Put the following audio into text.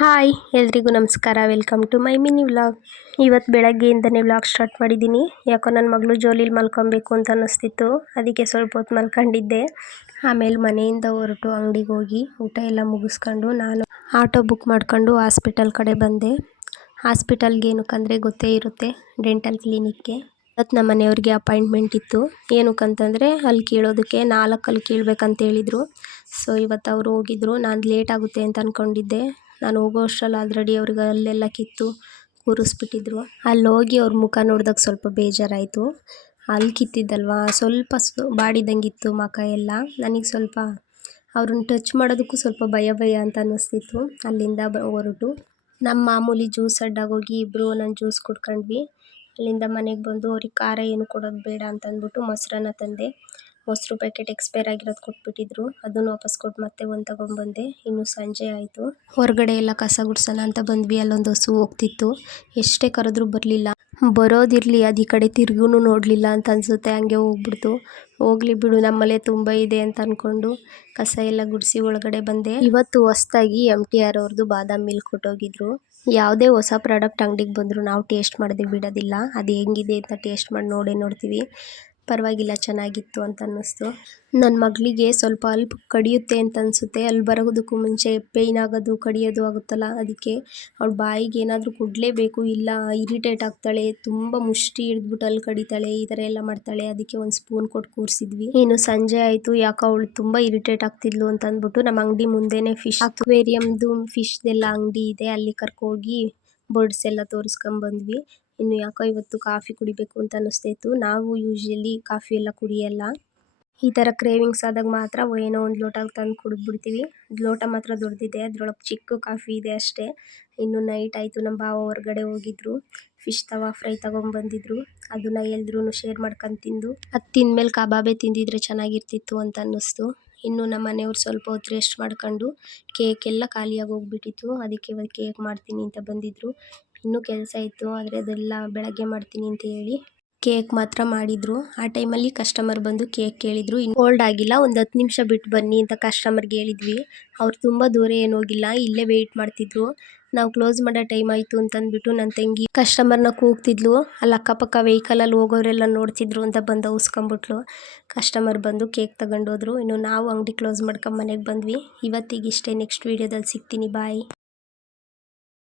Hi ಎಲ್ರಿಗೂ ನಮಸ್ಕಾರ. Welcome to my mini vlog. ಇವತ್ತು ಬೆಳಗ್ಗೆಯಿಂದನೇ ವ್ಲಾಗ್ ಸ್ಟಾರ್ಟ್ ಮಾಡಿದ್ದೀನಿ. ಯಾಕೋ ನನ್ನ ಮಗಳು ಜೋಲಿಲಿ ಮಲ್ಕೊಬೇಕು ಅಂತ ಅನ್ನಿಸ್ತಿತ್ತು, ಅದಕ್ಕೆ ಸ್ವಲ್ಪ ಹೊತ್ತು ಮಲ್ಕೊಂಡಿದ್ದೆ. ಆಮೇಲೆ ಮನೆಯಿಂದ ಹೊರಟು ಅಂಗಡಿಗೆ ಹೋಗಿ ಊಟ ಎಲ್ಲ ಮುಗಿಸ್ಕೊಂಡು ನಾನು ಆಟೋ ಬುಕ್ ಮಾಡ್ಕೊಂಡು ಹಾಸ್ಪಿಟಲ್ ಕಡೆ ಬಂದೆ. ಹಾಸ್ಪಿಟಲ್ಗೆ ಏನಕ್ಕಂದರೆ ಗೊತ್ತೇ ಇರುತ್ತೆ, ಡೆಂಟಲ್ ಕ್ಲಿನಿಕ್ಗೆ. ಇವತ್ತು ನಮ್ಮ ಮನೆಯವ್ರಿಗೆ ಅಪಾಯಿಂಟ್ಮೆಂಟ್ ಇತ್ತು. ಏನಕ್ಕಂತಂದರೆ ಅಲ್ಲಿ ಕೇಳೋದಕ್ಕೆ 4 ಅಲ್ಲಿ ಕೇಳಬೇಕಂತ ಹೇಳಿದರು. ಸೊ ಇವತ್ತು ಅವರು ಹೋಗಿದ್ರು. ನಾನು ಲೇಟ್ ಆಗುತ್ತೆ ಅಂತ ಅಂದ್ಕೊಂಡಿದ್ದೆ. ನಾನು ಹೋಗೋ ಅಷ್ಟರಲ್ಲಿ ಆಲ್ರೆಡಿ ಅವ್ರಿಗೆ ಅಲ್ಲೆಲ್ಲ ಕಿತ್ತು ಕೂರಿಸ್ಬಿಟ್ಟಿದ್ರು. ಅಲ್ಲಿ ಹೋಗಿ ಅವ್ರ ಮುಖ ನೋಡಿದಾಗ ಸ್ವಲ್ಪ ಬೇಜಾರಾಯಿತು. ಅಲ್ಲಿ ಕಿತ್ತಿದ್ದಲ್ವಾ, ಸ್ವಲ್ಪ ಬಾಡಿದಂಗಿತ್ತು ಮುಖ ಎಲ್ಲ. ನನಗೆ ಸ್ವಲ್ಪ ಅವ್ರನ್ನ ಟಚ್ ಮಾಡೋದಕ್ಕೂ ಸ್ವಲ್ಪ ಭಯ ಅಂತ ಅನ್ನಿಸ್ತಿತ್ತು. ಅಲ್ಲಿಂದ ಹೊರಟು ನಮ್ಮ ಮಾಮೂಲಿ ಜ್ಯೂಸ್ ಅಡ್ಡಾಗಿ ಹೋಗಿ ಇಬ್ಬರು ನಾನು ಜ್ಯೂಸ್ ಕುಡ್ಕೊಂಡ್ವಿ. ಅಲ್ಲಿಂದ ಮನೆಗೆ ಬಂದು ಅವ್ರಿಗೆ ಖಾರ ಏನು ಕೊಡೋದು ಬೇಡ ಅಂತ ಅಂದ್ಬಿಟ್ಟು ಮೊಸರನ್ನ ತಂದೆ. ಮೊಸರು ಪ್ಯಾಕೆಟ್ ಎಕ್ಸ್ಪೈರ್ ಆಗಿರೋದು ಕೊಟ್ಬಿಟ್ಟಿದ್ರು, ಅದನ್ನು ವಾಪಸ್ ಕೊಟ್ಟು ಮತ್ತೆ ಒಂದು ತೊಗೊಂಡ್ಬಂದೆ. ಇನ್ನು ಸಂಜೆ ಆಯಿತು. ಹೊರಗಡೆ ಎಲ್ಲ ಕಸ ಗುಡ್ಸೋಣ ಅಂತ ಬಂದ್ವಿ. ಅಲ್ಲೊಂದು ಹಸು ಹೋಗ್ತಿತ್ತು, ಎಷ್ಟೇ ಕರೆದ್ರೂ ಬರಲಿಲ್ಲ. ಬರೋದಿರಲಿ, ಅದು ಈ ಕಡೆ ತಿರ್ಗೂ ನೋಡಲಿಲ್ಲ ಅಂತ ಅನಿಸುತ್ತೆ. ಹಂಗೆ ಹೋಗ್ಬಿಡ್ತು. ಹೋಗ್ಲಿ ಬಿಡು, ನಮ್ಮಲ್ಲೇ ತುಂಬ ಇದೆ ಅಂತ ಅಂದ್ಕೊಂಡು ಕಸ ಎಲ್ಲ ಗುಡಿಸಿ ಒಳಗಡೆ ಬಂದೆ. ಇವತ್ತು ಹೊಸ್ದಾಗಿ MTR ಅವ್ರದ್ದು ಬಾದಾಮ್ ಮಿಲ್ಕ್ ಕೊಟ್ಟೋಗಿದ್ರು. ಯಾವುದೇ ಹೊಸ ಪ್ರಾಡಕ್ಟ್ ಅಂಗಡಿಗೆ ಬಂದರೂ ನಾವು ಟೇಸ್ಟ್ ಮಾಡೋದೇ ಬಿಡೋದಿಲ್ಲ. ಅದು ಹೆಂಗಿದೆ ಅಂತ ಟೇಸ್ಟ್ ಮಾಡಿ ನೋಡ್ತೀವಿ. ಪರವಾಗಿಲ್ಲ, ಚೆನ್ನಾಗಿತ್ತು ಅಂತ ಅನ್ನಿಸ್ತು. ನನ್ನ ಮಗಳಿಗೆ ಸ್ವಲ್ಪ ಅಲ್ಪ ಕಡಿಯುತ್ತೆ ಅಂತ ಅನಿಸುತ್ತೆ. ಅಲ್ಲಿ ಬರೋದಕ್ಕೂ ಮುಂಚೆ ಪೇಯ್ನ್ ಆಗೋದು, ಕಡಿಯೋದು ಆಗುತ್ತಲ್ಲ, ಅದಕ್ಕೆ ಅವಳ ಬಾಯಿಗೆ ಏನಾದರೂ ಕೊಡಲೇಬೇಕು, ಇಲ್ಲ ಇರಿಟೇಟ್ ಆಗ್ತಾಳೆ. ತುಂಬ ಮುಷ್ಟಿ ಹಿಡಿದ್ಬಿಟ್ಟು ಅಲ್ಲಿ ಕಡಿತಾಳೆ, ಈ ಥರ ಎಲ್ಲ ಮಾಡ್ತಾಳೆ. ಅದಕ್ಕೆ ಒಂದು ಸ್ಪೂನ್ ಕೊಟ್ಟು ಕೂರಿಸಿದ್ವಿ. ಇನ್ನು ಸಂಜೆ ಆಯಿತು. ಯಾಕೋ ಅವಳು ತುಂಬ ಇರಿಟೇಟ್ ಆಗ್ತಿದ್ಲು ಅಂತ ಅಂದ್ಬಿಟ್ಟು ನಮ್ಮ ಅಂಗಡಿ ಮುಂದೆನೇ ಫಿಶ್ ಅಕ್ವೇರಿಯಮ್ದು ಫಿಶ್ದೆಲ್ಲ ಅಂಗಡಿ ಇದೆ, ಅಲ್ಲಿ ಕರ್ಕೋಗಿ ಬರ್ಡ್ಸ್ ಎಲ್ಲ ತೋರಿಸ್ಕೊಂಬಂದ್ವಿ. ಇನ್ನು ಯಾಕೋ ಇವತ್ತು ಕಾಫಿ ಕುಡಿಬೇಕು ಅಂತ ಅನ್ನಿಸ್ತಾಯಿತ್ತು. ನಾವು ಯೂಶ್ವಲಿ ಕಾಫಿ ಎಲ್ಲ ಕುಡಿಯಲ್ಲ. ಈ ಥರ ಕ್ರೇವಿಂಗ್ಸ್ ಆದಾಗ ಮಾತ್ರ ಏನೋ ಒಂದು ಲೋಟ ತಂದು ಕುಡಿದ್ಬಿಡ್ತೀವಿ. ಲೋಟ ಮಾತ್ರ ದೊಡ್ಡದಿದೆ, ಅದರೊಳಗೆ ಚಿಕ್ಕ ಕಾಫಿ ಇದೆ ಅಷ್ಟೇ. ಇನ್ನು ನೈಟ್ ಆಯಿತು. ನಮ್ಮ ಭಾವ ಹೊರಗಡೆ ಹೋಗಿದ್ರು, ಫಿಶ್ ತವಾ ಫ್ರೈ ತೊಗೊಂಬಂದಿದ್ರು. ಅದನ್ನು ಎಲ್ರೂ ಶೇರ್ ಮಾಡ್ಕೊಂಡು ತಿಂದು, ಅದು ತಿಂದಮೇಲೆ ಕಬಾಬೆ ತಿಂದಿದ್ರೆ ಚೆನ್ನಾಗಿರ್ತಿತ್ತು ಅಂತ ಅನ್ನಿಸ್ತು. ಇನ್ನು ನಮ್ಮ ಮನೆಯವ್ರು ಸ್ವಲ್ಪ ಹೊತ್ತು ರೆಸ್ಟ್ ಮಾಡ್ಕೊಂಡು, ಕೇಕ್ ಎಲ್ಲ ಖಾಲಿಯಾಗಿ ಹೋಗ್ಬಿಟ್ಟಿತ್ತು. ಅದಕ್ಕೆ ಇವತ್ತು ಕೇಕ್ ಮಾಡ್ತೀನಿ ಅಂತ ಬಂದಿದ್ದರು. ಇನ್ನೂ ಕೆಲಸ ಇತ್ತು, ಆದರೆ ಅದೆಲ್ಲ ಬೆಳಗ್ಗೆ ಮಾಡ್ತೀನಿ ಅಂತ ಹೇಳಿ ಕೇಕ್ ಮಾತ್ರ ಮಾಡಿದರು. ಆ ಟೈಮಲ್ಲಿ ಕಸ್ಟಮರ್ ಬಂದು ಕೇಕ್ ಕೇಳಿದರು. ಇನ್ನು ಕೋಲ್ಡ್ ಆಗಿಲ್ಲ, ಒಂದು 10 ನಿಮಿಷ ಬಿಟ್ಟು ಬನ್ನಿ ಅಂತ ಕಸ್ಟಮರ್ಗೆ ಹೇಳಿದ್ವಿ. ಅವ್ರು ತುಂಬ ದೂರ ಏನು ಹೋಗಿಲ್ಲ, ಇಲ್ಲೇ ವೆಯ್ಟ್ ಮಾಡ್ತಿದ್ರು. ನಾವು ಕ್ಲೋಸ್ ಮಾಡೋ ಟೈಮ್ ಆಯಿತು ಅಂತಂದ್ಬಿಟ್ಟು ನನ್ನ ತಂಗಿ ಕಸ್ಟಮರ್ನ ಕೂಗ್ತಿದ್ಲು. ಅಲ್ಲಿ ಅಕ್ಕಪಕ್ಕ ವೆಹಿಕಲಲ್ಲಿ ಹೋಗೋರೆಲ್ಲ ನೋಡ್ತಿದ್ರು ಅಂತ ಬಂದು ಉಸ್ಕೊಂಬಿಟ್ಲು. ಕಸ್ಟಮರ್ ಬಂದು ಕೇಕ್ ತಗೊಂಡೋದ್ರು. ಇನ್ನು ನಾವು ಅಂಗಡಿ ಕ್ಲೋಸ್ ಮಾಡ್ಕೊಂಡು ಮನೆಗೆ ಬಂದ್ವಿ. ಇವತ್ತಿಗಿಷ್ಟೇ. ನೆಕ್ಸ್ಟ್ ವೀಡಿಯೋದಲ್ಲಿ ಸಿಗ್ತೀನಿ. ಬಾಯ್.